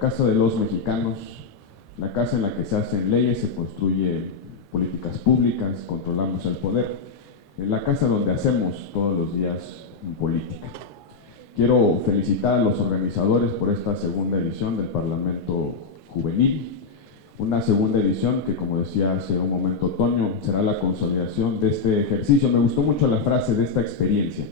casa de los mexicanos, la casa en la que se hacen leyes, se construye políticas públicas, controlamos el poder, en la casa donde hacemos todos los días política. Quiero felicitar a los organizadores por esta segunda edición del Parlamento Juvenil, una segunda edición que, como decía hace un momento Toño, será la consolidación de este ejercicio. Me gustó mucho la frase de esta experiencia,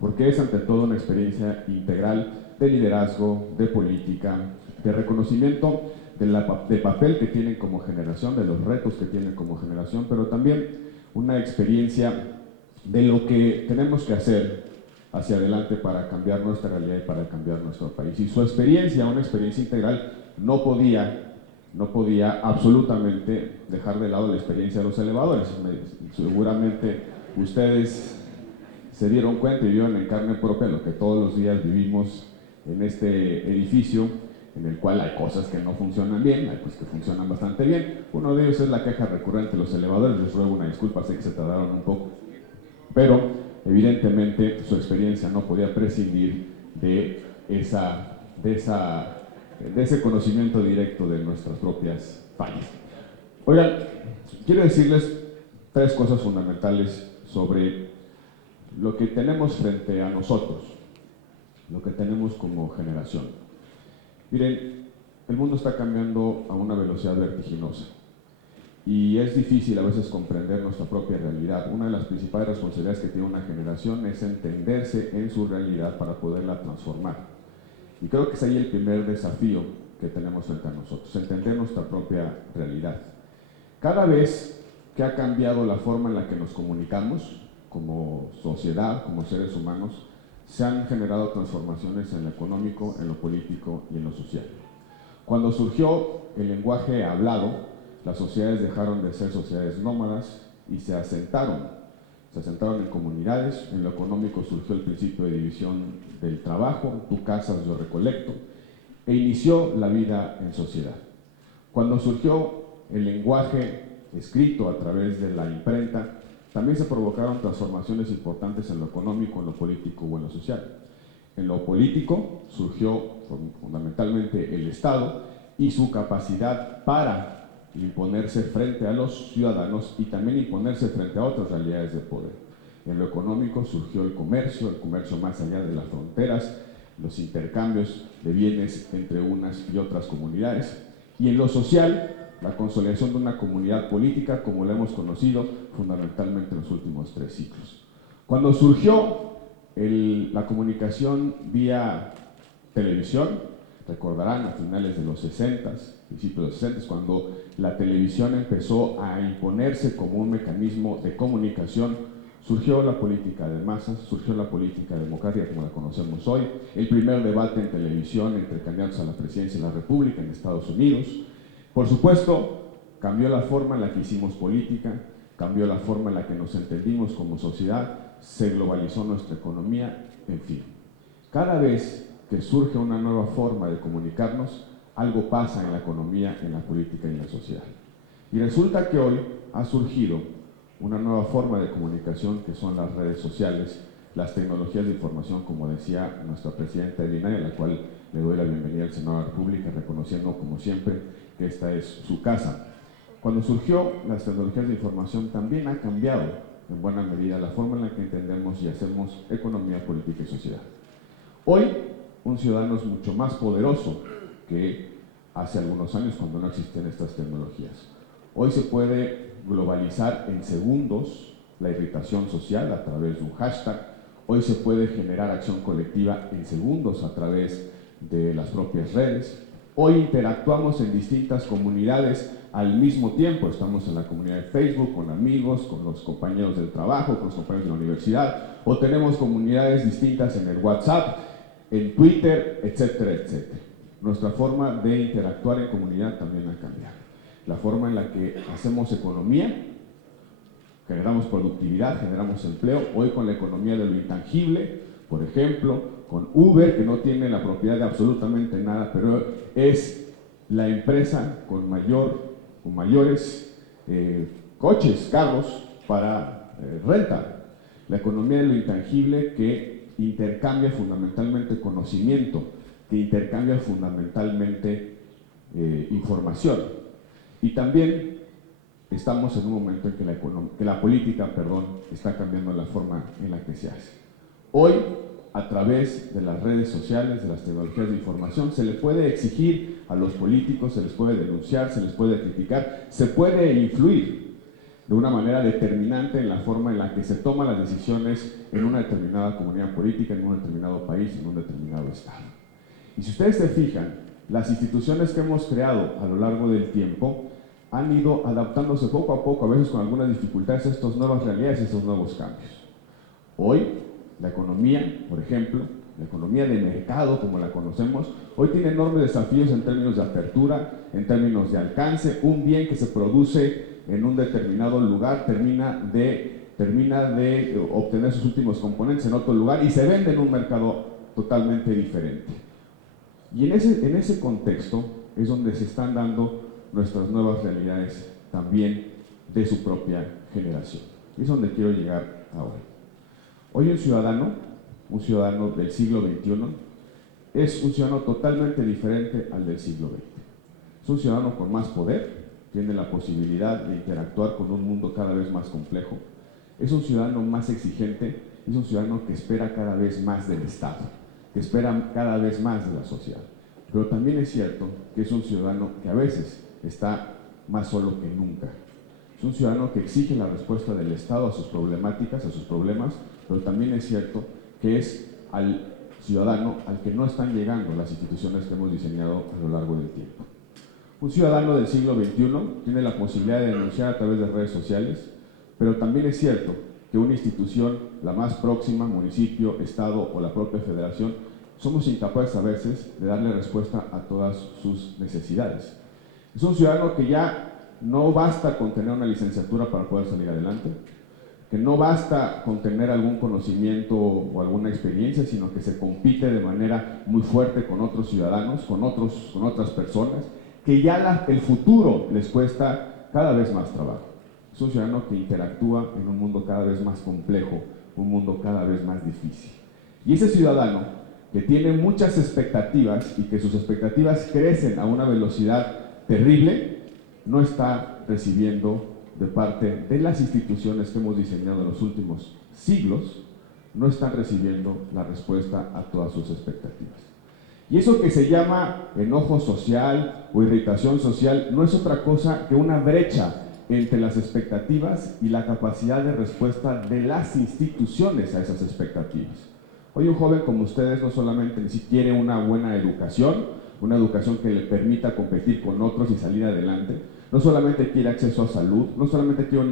porque es ante todo una experiencia integral de liderazgo, de política, de reconocimiento del papel que tienen como generación, de los retos que tienen como generación, pero también una experiencia de lo que tenemos que hacer hacia adelante para cambiar nuestra realidad y para cambiar nuestro país. Y su experiencia, una experiencia integral, no podía absolutamente dejar de lado la experiencia de los elevadores. Seguramente ustedes se dieron cuenta y vieron en carne propia lo que todos los días vivimos en este edificio, en el cual hay cosas que no funcionan bien, hay cosas que funcionan bastante bien. Uno de ellos es la queja recurrente de los elevadores. Les ruego una disculpa, sé que se tardaron un poco, pero evidentemente su experiencia no podía prescindir de ese conocimiento directo de nuestras propias fallas. Oigan, quiero decirles tres cosas fundamentales sobre lo que tenemos frente a nosotros, lo que tenemos como generación. Miren, el mundo está cambiando a una velocidad vertiginosa y es difícil a veces comprender nuestra propia realidad. Una de las principales responsabilidades que tiene una generación es entenderse en su realidad para poderla transformar. Y creo que es ahí el primer desafío que tenemos frente a nosotros, entender nuestra propia realidad. Cada vez que ha cambiado la forma en la que nos comunicamos como sociedad, como seres humanos, se han generado transformaciones en lo económico, en lo político y en lo social. Cuando surgió el lenguaje hablado, las sociedades dejaron de ser sociedades nómadas y se asentaron en comunidades. En lo económico surgió el principio de división del trabajo, tú cazas, yo recolecto, e inició la vida en sociedad. Cuando surgió el lenguaje escrito a través de la imprenta, también se provocaron transformaciones importantes en lo económico, en lo político o en lo social. En lo político surgió fundamentalmente el Estado y su capacidad para imponerse frente a los ciudadanos y también imponerse frente a otras realidades de poder. En lo económico surgió el comercio más allá de las fronteras, los intercambios de bienes entre unas y otras comunidades. Y en lo social, la consolidación de una comunidad política como la hemos conocido fundamentalmente en los últimos 3 siglos. Cuando surgió la comunicación vía televisión, recordarán a finales de los 60, principios de los 60, cuando la televisión empezó a imponerse como un mecanismo de comunicación, surgió la política de masas, surgió la política democrática como la conocemos hoy, el primer debate en televisión entre candidatos a la presidencia de la República en Estados Unidos. Por supuesto, cambió la forma en la que hicimos política, cambió la forma en la que nos entendimos como sociedad, se globalizó nuestra economía, en fin. Cada vez que surge una nueva forma de comunicarnos, algo pasa en la economía, en la política y en la sociedad. Y resulta que hoy ha surgido una nueva forma de comunicación que son las redes sociales, las tecnologías de información, como decía nuestra presidenta Elina, a la cual le doy la bienvenida al Senado de la República, reconociendo como siempre que esta es su casa. Cuando surgió las tecnologías de información también ha cambiado en buena medida la forma en la que entendemos y hacemos economía, política y sociedad. Hoy un ciudadano es mucho más poderoso que hace algunos años cuando no existían estas tecnologías. Hoy se puede globalizar en segundos la irritación social a través de un hashtag. Hoy se puede generar acción colectiva en segundos a través de las propias redes. Hoy interactuamos en distintas comunidades al mismo tiempo. Estamos en la comunidad de Facebook, con amigos, con los compañeros del trabajo, con los compañeros de la universidad, o tenemos comunidades distintas en el WhatsApp, en Twitter, etcétera, etcétera. Nuestra forma de interactuar en comunidad también ha cambiado. La forma en la que hacemos economía, generamos productividad, generamos empleo, hoy con la economía de lo intangible, por ejemplo, con Uber, que no tiene la propiedad de absolutamente nada, pero es la empresa con mayores coches, carros para renta. La economía de lo intangible que intercambia fundamentalmente conocimiento, que intercambia fundamentalmente información. Y también estamos en un momento en que la política está cambiando la forma en la que se hace. Hoy, a través de las redes sociales, de las tecnologías de información, se le puede exigir a los políticos, se les puede denunciar, se les puede criticar, se puede influir de una manera determinante en la forma en la que se toman las decisiones en una determinada comunidad política, en un determinado país, en un determinado estado. Y si ustedes se fijan, las instituciones que hemos creado a lo largo del tiempo han ido adaptándose poco a poco, a veces con algunas dificultades, a estas nuevas realidades, a estos nuevos cambios. Hoy, la economía, por ejemplo, la economía de mercado como la conocemos, hoy tiene enormes desafíos en términos de apertura, en términos de alcance. Un bien que se produce en un determinado lugar termina de obtener sus últimos componentes en otro lugar y se vende en un mercado totalmente diferente. Y en ese contexto es donde se están dando nuestras nuevas realidades también de su propia generación. Y es donde quiero llegar ahora. Hoy un ciudadano del siglo XXI, es un ciudadano totalmente diferente al del siglo XX. Es un ciudadano con más poder, tiene la posibilidad de interactuar con un mundo cada vez más complejo. Es un ciudadano más exigente, es un ciudadano que espera cada vez más del Estado, que espera cada vez más de la sociedad. Pero también es cierto que es un ciudadano que a veces está más solo que nunca. Es un ciudadano que exige la respuesta del Estado a sus problemáticas, a sus problemas, pero también es cierto que es al ciudadano al que no están llegando las instituciones que hemos diseñado a lo largo del tiempo. Un ciudadano del siglo XXI tiene la posibilidad de denunciar a través de redes sociales, pero también es cierto que una institución, la más próxima, municipio, estado o la propia federación, somos incapaces a veces de darle respuesta a todas sus necesidades. Es un ciudadano que ya no basta con tener una licenciatura para poder salir adelante, que no basta con tener algún conocimiento o alguna experiencia, sino que se compite de manera muy fuerte con otros ciudadanos, con otras personas, que ya el futuro les cuesta cada vez más trabajo. Es un ciudadano que interactúa en un mundo cada vez más complejo, un mundo cada vez más difícil. Y ese ciudadano que tiene muchas expectativas y que sus expectativas crecen a una velocidad terrible, no está recibiendo de parte de las instituciones que hemos diseñado en los últimos siglos, no están recibiendo la respuesta a todas sus expectativas. Y eso que se llama enojo social o irritación social no es otra cosa que una brecha entre las expectativas y la capacidad de respuesta de las instituciones a esas expectativas. Hoy un joven como ustedes no solamente quiere una buena educación, una educación que le permita competir con otros y salir adelante, no solamente quiere acceso a salud, no solamente quiere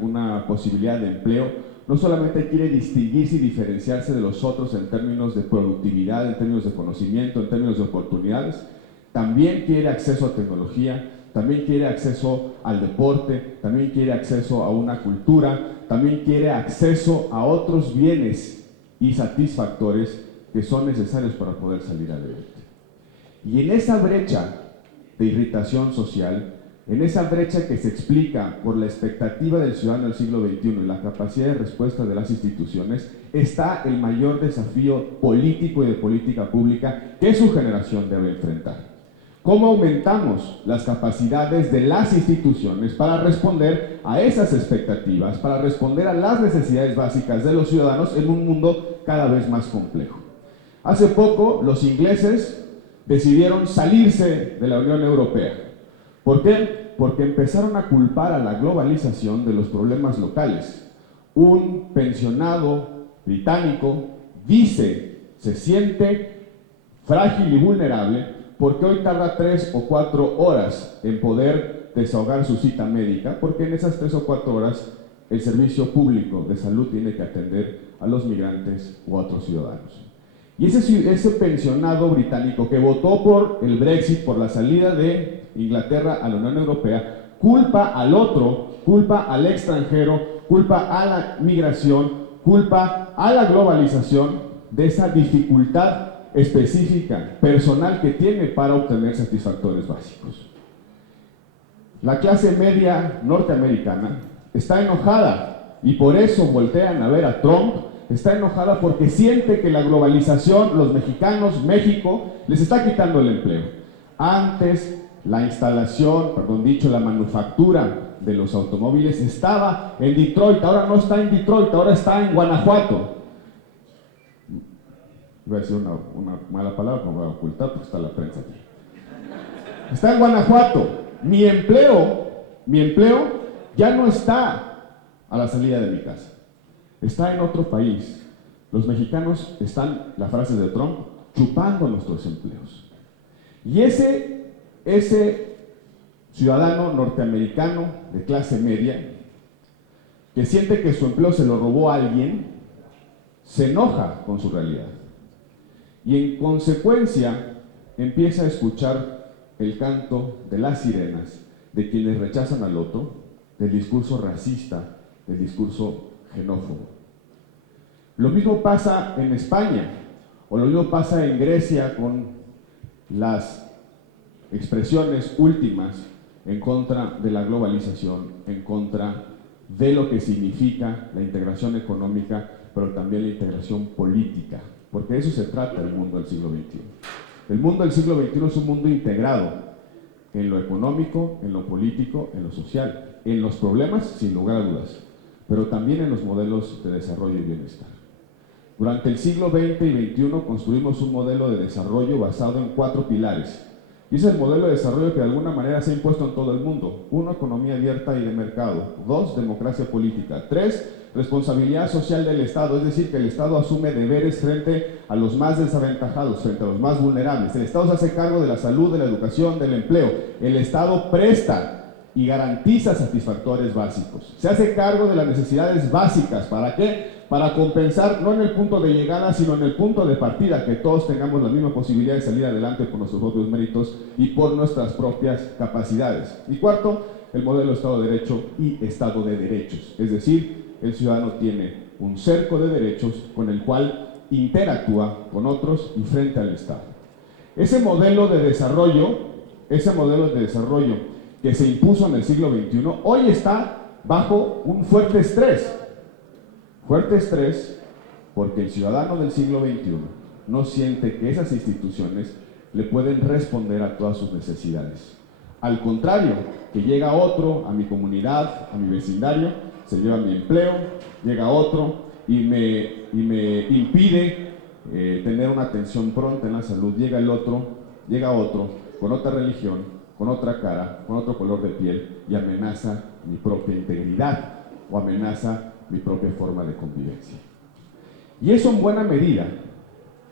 una posibilidad de empleo, no solamente quiere distinguirse y diferenciarse de los otros en términos de productividad, en términos de conocimiento, en términos de oportunidades, también quiere acceso a tecnología, también quiere acceso al deporte, también quiere acceso a una cultura, también quiere acceso a otros bienes y satisfactores que son necesarios para poder salir adelante. Y en esa brecha de irritación social, en esa brecha que se explica por la expectativa del ciudadano del siglo XXI y la capacidad de respuesta de las instituciones, está el mayor desafío político y de política pública que su generación debe enfrentar. ¿Cómo aumentamos las capacidades de las instituciones para responder a esas expectativas, para responder a las necesidades básicas de los ciudadanos en un mundo cada vez más complejo? Hace poco los ingleses decidieron salirse de la Unión Europea. ¿Por qué? Porque empezaron a culpar a la globalización de los problemas locales. Un pensionado británico se siente frágil y vulnerable porque hoy tarda 3 o 4 horas en poder desahogar su cita médica, porque en esas 3 o 4 horas el servicio público de salud tiene que atender a los migrantes o a otros ciudadanos. Y ese pensionado británico que votó por el Brexit, por la salida de Inglaterra a la Unión Europea, culpa al otro, culpa al extranjero, culpa a la migración, culpa a la globalización de esa dificultad específica, personal que tiene para obtener satisfactores básicos. La clase media norteamericana está enojada y por eso voltean a ver a Trump está enojada porque siente que la globalización, los mexicanos, México, les está quitando el empleo. Antes, la instalación, perdón dicho, la manufactura de los automóviles estaba en Detroit, ahora no está en Detroit, ahora está en Guanajuato. Iba a decir una mala palabra, no voy a ocultar porque está la prensa aquí. Está en Guanajuato. Mi empleo ya no está a la salida de mi casa. Está en otro país. Los mexicanos están, la frase de Trump, chupando nuestros empleos. Y ese ciudadano norteamericano de clase media, que siente que su empleo se lo robó a alguien, se enoja con su realidad. Y en consecuencia empieza a escuchar el canto de las sirenas de quienes rechazan al otro, del discurso racista, del discurso xenófobo. Lo mismo pasa en España, o lo mismo pasa en Grecia con las expresiones últimas en contra de la globalización, en contra de lo que significa la integración económica, pero también la integración política, porque de eso se trata el mundo del siglo XXI. El mundo del siglo XXI es un mundo integrado en lo económico, en lo político, en lo social, en los problemas, sin lugar a dudas, pero también en los modelos de desarrollo y bienestar. Durante el siglo XX y XXI construimos un modelo de desarrollo basado en 4 pilares. Y es el modelo de desarrollo que de alguna manera se ha impuesto en todo el mundo. 1, economía abierta y de mercado. 2, democracia política. 3, responsabilidad social del Estado, es decir, que el Estado asume deberes frente a los más desaventajados, frente a los más vulnerables. El Estado se hace cargo de la salud, de la educación, del empleo. El Estado presta y garantiza satisfactores básicos. Se hace cargo de las necesidades básicas. ¿Para qué? Para compensar, no en el punto de llegada, sino en el punto de partida, que todos tengamos la misma posibilidad de salir adelante por nuestros propios méritos y por nuestras propias capacidades. Y 4, el modelo de Estado de Derecho y Estado de Derechos. Es decir, el ciudadano tiene un cerco de derechos con el cual interactúa con otros y frente al Estado. Ese modelo de desarrollo que se impuso en el siglo XXI, hoy está bajo un fuerte estrés. Fuerte estrés porque el ciudadano del siglo XXI no siente que esas instituciones le pueden responder a todas sus necesidades. Al contrario, que llega otro a mi comunidad, a mi vecindario, se lleva mi empleo, llega otro y me impide tener una atención pronta en la salud, llega otro con otra religión, con otra cara, con otro color de piel y amenaza mi propia integridad o amenaza mi propia forma de convivencia. Y eso en buena medida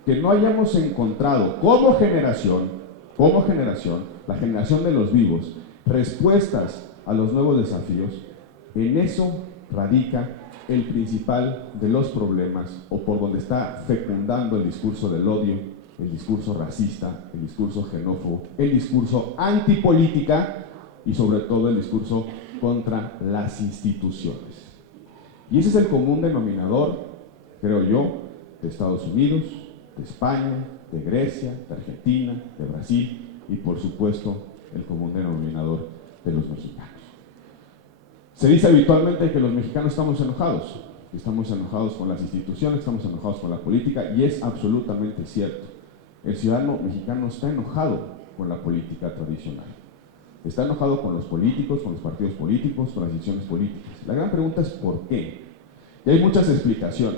que no hayamos encontrado como generación, la generación de los vivos, respuestas a los nuevos desafíos, en eso radica el principal de los problemas o por donde está fecundando el discurso del odio, el discurso racista, el discurso xenófobo, el discurso antipolítica y sobre todo el discurso contra las instituciones. Y ese es el común denominador, creo yo, de Estados Unidos, de España, de Grecia, de Argentina, de Brasil y por supuesto el común denominador de los mexicanos. Se dice habitualmente que los mexicanos estamos enojados con las instituciones, estamos enojados con la política y es absolutamente cierto. El ciudadano mexicano está enojado con la política tradicional. Está enojado con los políticos, con los partidos políticos, con las decisiones políticas. La gran pregunta es ¿por qué? Y hay muchas explicaciones.